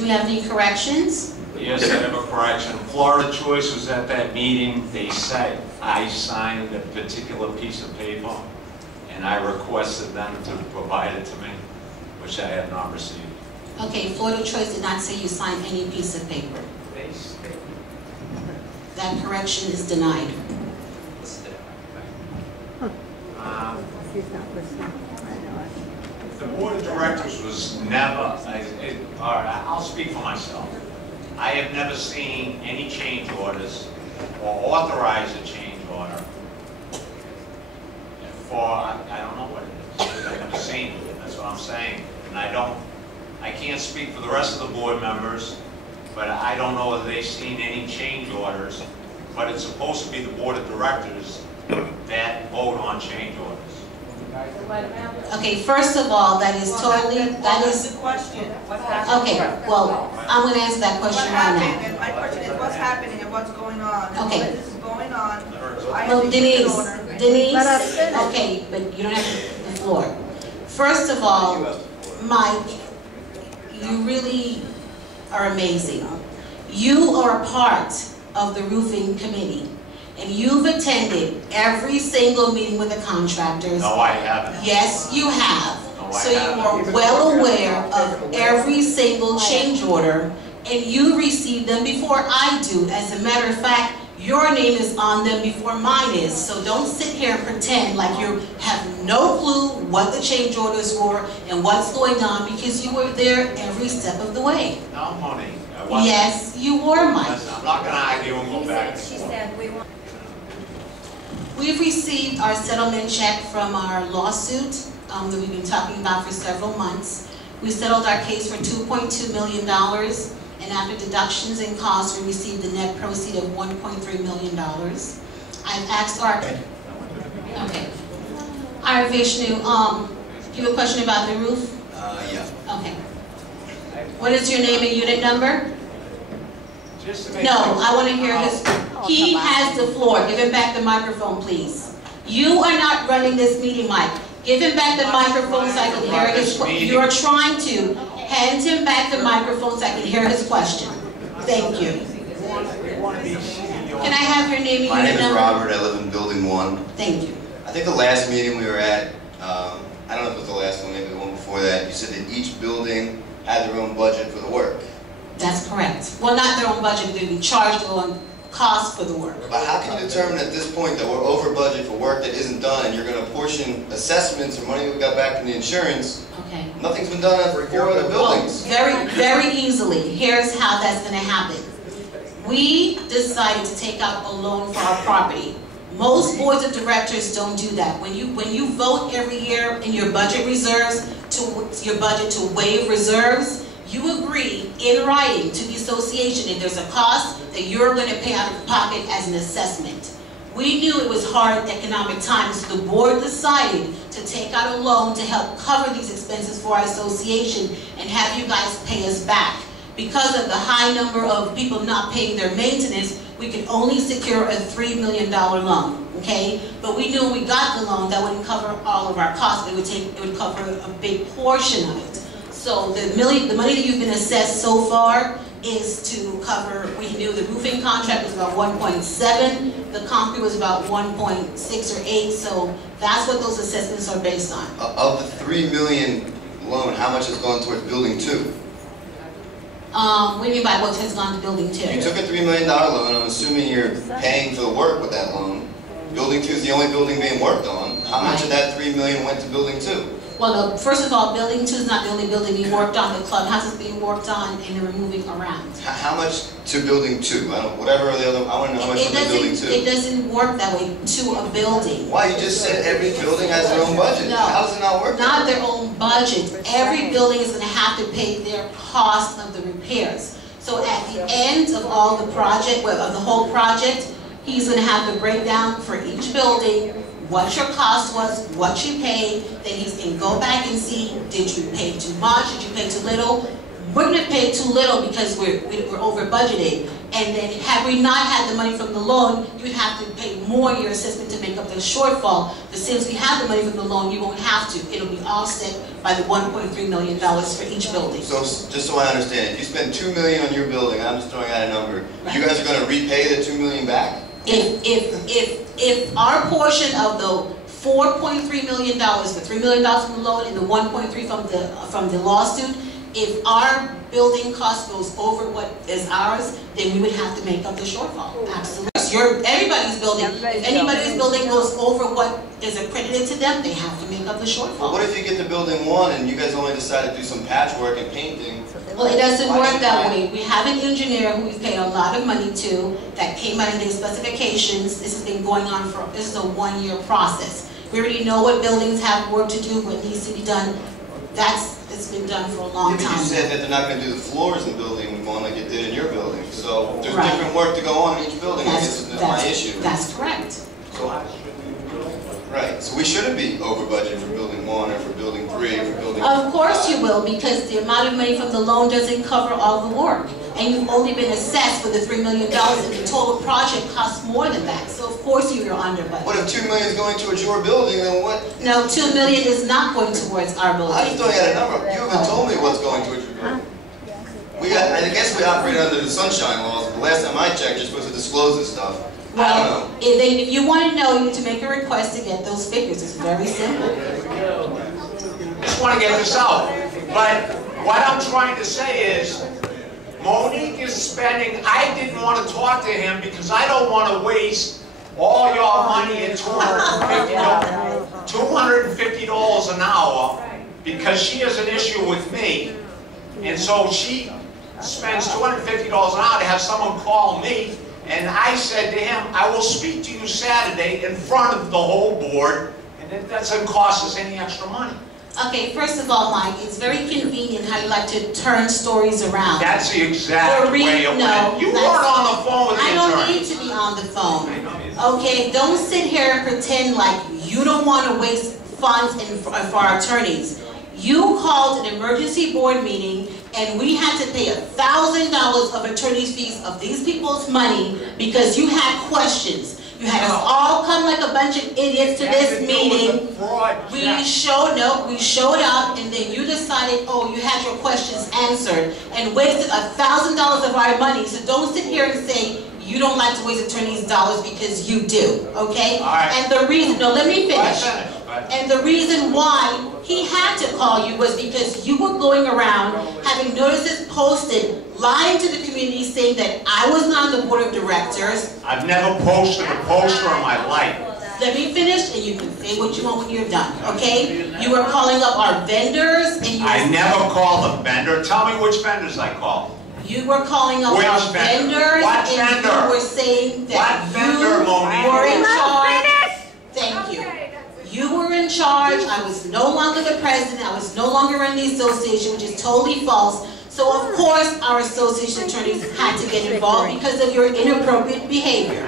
Do we have any corrections? Yes, I have a correction. Florida Choice was at that meeting. They said I signed a particular piece of paper, and I requested them to provide it to me, which I have not received. Okay, Florida Choice did not say you signed any piece of paper. That correction is denied. The board of directors was never, I'll speak for myself. I have never seen any change orders or authorized a change order for, I don't know what it is. I've never seen it, that's what I'm saying. And I can't speak for the rest of the board members, but I don't know if they've seen any change orders, but it's supposed to be the board of directors that vote on change orders. Okay, first of all, that is totally, that is... the question. Okay, well, I'm going to answer that question right now. And my question is what's happening and what's going on. Okay. This is going on. Well, Denise, okay, but you don't have the floor. First of all, Mike, you really are amazing. You are a part of the roofing committee, and you've attended every single meeting with the contractors. No, I haven't. Yes, you have. No, So you are well aware of every single change order, and you receive them before I do. As a matter of fact, your name is on them before mine is. So don't sit here and pretend like you have no clue what the change orders were and what's going on, because you were there every step of the way. No, Monique. Yes, you were, Mike. Listen, I'm not going to argue and go back. She said we want. We've received our settlement check from our lawsuit that we've been talking about for several months. We settled our case for $2.2 million, and after deductions and costs, we received the net proceed of $1.3 million. I've asked our... Okay. All right, Vishnu, do you have a question about the roof? Yeah. Okay. What is your name and unit number? No, I want to hear his... He has the floor. Give him back the microphone, please. You are not running this meeting, Mike. Give him back the microphone so I can hear his question. You are trying to. Hand him back the microphone so I can hear his question. Thank you. Can I have your name and unit number? My name is Robert. I live in Building 1. Thank you. I think the last meeting we were at, I don't know if it was the last one, maybe the one before that, you said that each building had their own budget for the work. That's correct. Well, not their own budget. They'd be charged their own cost for the work. But how can you determine at this point that we're over budget for work that isn't done, and you're going to portion assessments or money we got back from the insurance? Okay. Nothing's been done for 4 other buildings. Well, very easily. Here's how that's going to happen. We decided to take out a loan for our property. Most boards of directors don't do that. When you vote every year in your budget reserves to waive reserves, you agree in writing to the association if there's a cost that you're going to pay out of pocket as an assessment. We knew it was hard economic times, so the board decided to take out a loan to help cover these expenses for our association and have you guys pay us back. Because of the high number of people not paying their maintenance, we could only secure a $3 million loan, okay? But we knew when we got the loan that wouldn't cover all of our costs. It would cover a big portion of it. So the money that you've been assessed so far is to cover, we knew the roofing contract was about 1.7, the concrete was about 1.6 or 8, so that's what those assessments are based on. Of the $3 million loan, how much has gone towards Building 2? What do you mean by what has gone to Building 2? You took a $3 million loan, I'm assuming you're paying for the work with that loan. Building 2 is the only building being worked on. How much of that $3 million went to Building 2? Well, first of all, Building 2 is not the only building being worked on. The clubhouse is being worked on, and they're moving around. How much to Building 2? Whatever the other, I want to know how much to Building 2. It doesn't work that way to a building. Why? You just said every building has their own budget. No, how does it not work? Not their own budget. Every building is going to have to pay their cost of the repairs. So at the end of all the project, of the whole project, he's going to have the breakdown for each building, what your cost was, what you paid, then he's going to go back and see, did you pay too much, did you pay too little? We're going to pay too little because we're over budgeted. and then had we not had the money from the loan, you'd have to pay more in your assessment to make up the shortfall. But since we have the money from the loan, you won't have to. It'll be offset by the $1.3 million for each building. So, just so I understand, if you spend $2 million on your building, I'm just throwing out a number, you guys are going to repay the $2 million back? If our portion of the $4.3 million, the $3 million from the loan and the $1.3 from the lawsuit, if our building cost goes over what is ours, then we would have to make up the shortfall. Absolutely. Everybody's building. If anybody's building goes over what is accredited to them, they have to make up the shortfall. Well, what if you get to building 1 and you guys only decide to do some patchwork and painting? Well, it doesn't work that way. We have an engineer who we've paid a lot of money to that came out of their specifications. This has been going on for, this is a 1-year process. We already know what buildings have work to do, what needs to be done. It's been done for a long time. But you said that they're not going to do the floors in building 1 like you did in your building. So there's Right. different work to go on in each building. That's my issue. That's correct. So, right. So we shouldn't be over budget for building 1 or for building 3 or for building. Of course you will, because the amount of money from the loan doesn't cover all the work. And you've only been assessed for the $3 million, and the total project costs more than that. So of course you're under budget. What if $2 million is going towards your building, then what? No, $2 million is not going towards our building. I'm just throwing out a number. You haven't told me what's going towards your building. I guess we operate under the sunshine laws. The last time I checked, you're supposed to disclose this stuff. Well, if you want to know, you need to make a request to get those figures. It's very simple. I just want to get this out. But what I'm trying to say is, Monique is spending, I didn't want to talk to him because I don't want to waste all your money at $250 an hour because she has an issue with me. And so she spends $250 an hour to have someone call me. And I said to him, I will speak to you Saturday in front of the whole board, and it doesn't cost us any extra money. Okay, first of all, Mike, it's very convenient how you like to turn stories around. That's the exact way it went. You weren't on the phone with the attorney. I don't need to be on the phone. Okay, don't sit here and pretend like you don't want to waste funds for our attorneys. You called an emergency board meeting and we had to pay $1,000 of attorney's fees of these people's money because you had questions. You had us all come like a bunch of idiots to this meeting. We showed up, and then you decided, oh, you had your questions answered, and wasted $1,000 of our money. So don't sit here and say you don't like to waste attorneys' dollars because you do, okay? And the reason, no, let me finish. And the reason why he had to call you was because you were going around having notices posted, lying to the community, saying that I was not on the board of directors. I've never posted a poster in my life. Let me finish, and you can say what you want when you're done, okay? You were calling up our vendors, and you I never called a vendor. Tell me which vendors I called. You were calling up our vendors, and you were saying that you were in charge. Thank you. You were in charge. I was no longer the president. I was no longer in the association, which is totally false. So of course our association attorneys had to get involved because of your inappropriate behavior.